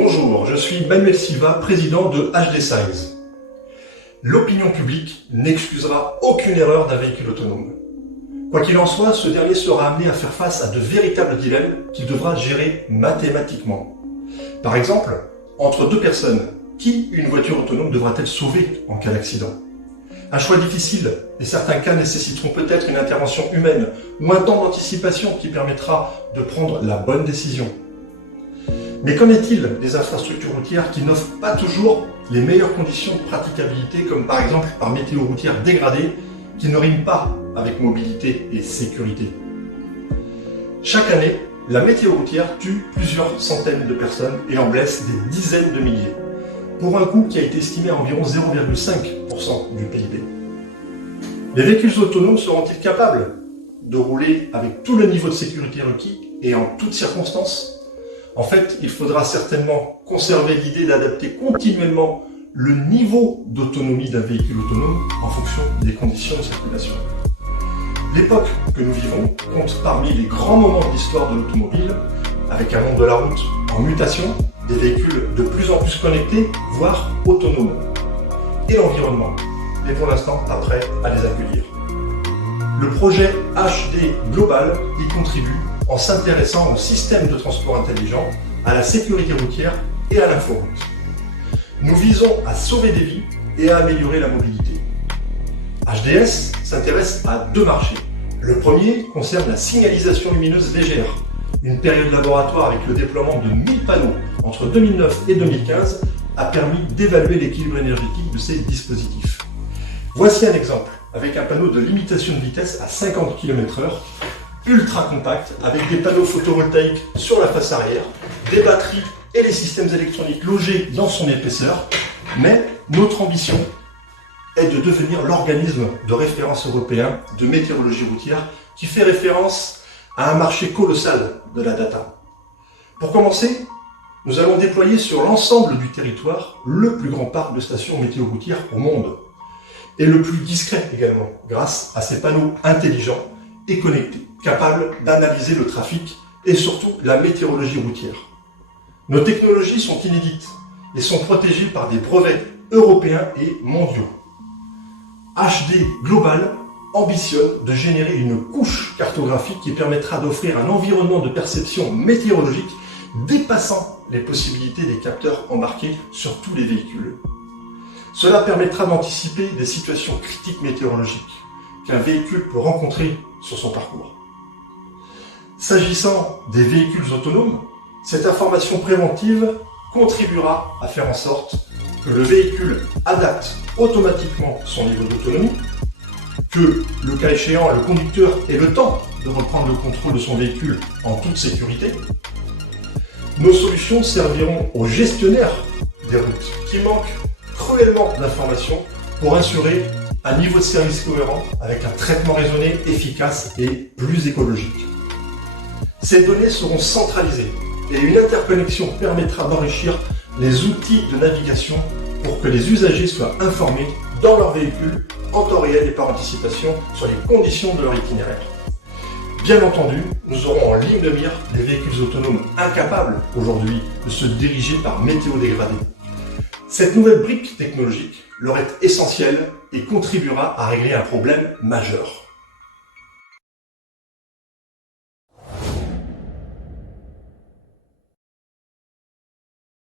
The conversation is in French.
Bonjour, je suis Manuel Silva, président de HD Science. L'opinion publique n'excusera aucune erreur d'un véhicule autonome. Quoi qu'il en soit, ce dernier sera amené à faire face à de véritables dilemmes qu'il devra gérer mathématiquement. Par exemple, entre deux personnes, qui une voiture autonome devra-t-elle sauver en cas d'accident? Un choix difficile, et certains cas nécessiteront peut-être une intervention humaine ou un temps d'anticipation qui permettra de prendre la bonne décision. Mais qu'en est-il des infrastructures routières qui n'offrent pas toujours les meilleures conditions de praticabilité, comme par exemple par météo routière dégradée, qui ne rime pas avec mobilité et sécurité? Chaque année, la météo routière tue plusieurs centaines de personnes et en blesse des dizaines de milliers, pour un coût qui a été estimé à environ 0,5% du PIB. Les véhicules autonomes seront-ils capables de rouler avec tout le niveau de sécurité requis et en toutes circonstances? En fait, il faudra certainement conserver l'idée d'adapter continuellement le niveau d'autonomie d'un véhicule autonome en fonction des conditions de circulation. L'époque que nous vivons compte parmi les grands moments de l'histoire de l'automobile, avec un monde de la route en mutation, des véhicules de plus en plus connectés, voire autonomes. Et l'environnement est pour l'instant pas prêt à les accueillir. Le projet HD Global y contribue en s'intéressant au système de transport intelligent, à la sécurité routière et à l'inforoute. Nous visons à sauver des vies et à améliorer la mobilité. HDS s'intéresse à deux marchés. Le premier concerne la signalisation lumineuse légère. Une période laboratoire avec le déploiement de 1000 panneaux entre 2009 et 2015 a permis d'évaluer l'équilibre énergétique de ces dispositifs. Voici un exemple avec un panneau de limitation de vitesse à 50 km/h, ultra compact, avec des panneaux photovoltaïques sur la face arrière, des batteries et les systèmes électroniques logés dans son épaisseur. Mais notre ambition est de devenir l'organisme de référence européen de météorologie routière qui fait référence à un marché colossal de la data. Pour commencer, nous allons déployer sur l'ensemble du territoire le plus grand parc de stations météo-routières au monde, et le plus discret également, grâce à ces panneaux intelligents et connectés, capables d'analyser le trafic et surtout la météorologie routière. Nos technologies sont inédites et sont protégées par des brevets européens et mondiaux. HD Global ambitionne de générer une couche cartographique qui permettra d'offrir un environnement de perception météorologique dépassant les possibilités des capteurs embarqués sur tous les véhicules. Cela permettra d'anticiper des situations critiques météorologiques qu'un véhicule peut rencontrer sur son parcours. S'agissant des véhicules autonomes, cette information préventive contribuera à faire en sorte que le véhicule adapte automatiquement son niveau d'autonomie, que, le cas échéant, le conducteur ait le temps de reprendre le contrôle de son véhicule en toute sécurité. Nos solutions serviront aux gestionnaires des routes qui manquent cruellement d'informations pour assurer un niveau de service cohérent avec un traitement raisonné, efficace et plus écologique. Ces données seront centralisées et une interconnexion permettra d'enrichir les outils de navigation pour que les usagers soient informés dans leur véhicule en temps réel et par anticipation sur les conditions de leur itinéraire. Bien entendu, nous aurons en ligne de mire des véhicules autonomes incapables aujourd'hui de se diriger par météo dégradée. Cette nouvelle brique technologique leur est essentielle et contribuera à régler un problème majeur.